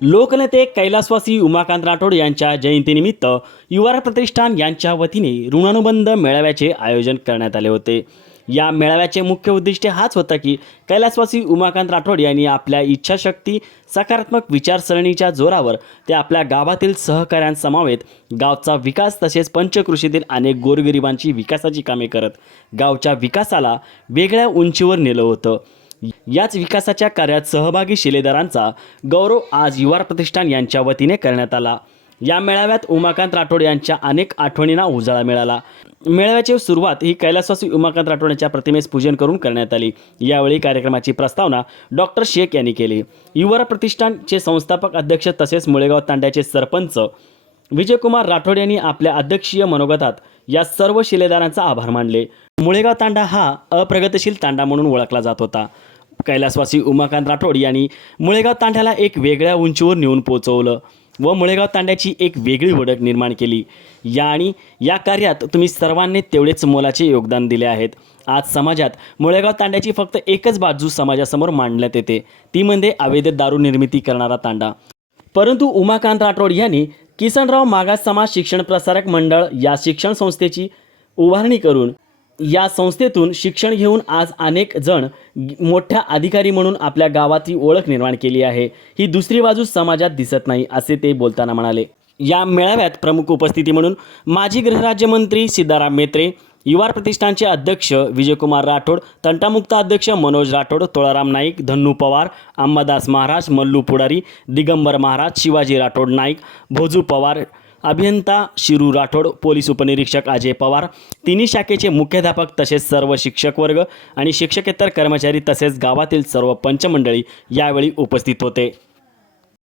लोकनेते कैलासवासी उमाकांत राठोड यांच्या जयंतीनिमित्त युवा प्रतिष्ठान यांच्या वतीने ऋणानुबंध मेळाव्याचे आयोजन करण्यात आले होते. या मेळाव्याचे मुख्य उद्दिष्ट हाच होता की कैलासवासी उमाकांत राठोड यांनी आपल्या इच्छाशक्ती सकारात्मक विचारसरणीच्या जोरावर ते आपल्या गावातील सहकाऱ्यांसमवेत गावचा विकास तसेच पंचकृषीतील अनेक गोरगरिबांची विकासाची कामे करत गावच्या विकासाला वेगळ्या उंचीवर नेलं होतं. याच विकासाच्या कार्यात सहभागी शिलेदारांचा गौरव आज युवा प्रतिष्ठान यांच्या वतीने करण्यात आला. या मेळाव्यात उमाकांत राठोड यांच्या अनेक आठवणींना उजाळा मिळाला. मेळाव्याची सुरुवात ही कैलासवासी उमाकांत राठोड यांच्या प्रतिमेस पूजन करून करण्यात आली. यावेळी कार्यक्रमाची प्रस्तावना डॉक्टर शेख यांनी केली. युवा प्रतिष्ठानचे संस्थापक अध्यक्ष तसेच मुळेगाव तांड्याचे सरपंच विजयकुमार राठोड यांनी आपल्या अध्यक्षीय मनोगतात या सर्व शिलेदारांचा आभार मानले. मुळेगाव तांडा हा अप्रगतशील तांडा म्हणून ओळखला जात होता. कैलासवासी उमाकांत राठोड यांनी मुळेगाव तांड्याला एक वेगळ्या उंचीवर नेऊन पोहोचवलं व मुळेगाव तांड्याची एक वेगळी ओळख निर्माण केली. या आणि या कार्यात तुम्ही सर्वांनी तेवढेच मोलाचे योगदान दिले आहेत. आज समाजात मुळेगाव तांड्याची फक्त एकच बाजू समाजासमोर मांडण्यात येते. ती म्हणजे अवैध दारू निर्मिती करणारा तांडा. परंतु उमाकांत राठोड यांनी किसनराव मागास समाज शिक्षण प्रसारक मंडळ या शिक्षण संस्थेची उभारणी करून या संस्थेतून शिक्षण घेऊन आज अनेक जण मोठ्या अधिकारी म्हणून आपल्या गावाची ओळख निर्माण केली आहे. ही दुसरी बाजू समाजात दिसत नाही असे ते बोलताना म्हणाले. या मेळाव्यात प्रमुख उपस्थिती म्हणून माजी गृहराज्यमंत्री सिद्धाराम मेत्रे युवा प्रतिष्ठानचे अध्यक्ष विजयकुमार राठोड तंटामुक्त अध्यक्ष मनोज राठोड तोळाराम नाईक धन्नू पवार अंबादास महाराज मल्लू पुढारी दिगंबर महाराज शिवाजी राठोड नाईक भोजू पवार अभियंता शिरू राठोड पोलीस उपनिरीक्षक अजय पवार तिन्ही शाखेचे मुख्याध्यापक तसेच सर्व शिक्षक वर्ग आणि शिक्षकेतर कर्मचारी तसेच गावातील सर्व पंचमंडळी यावेळी उपस्थित होते.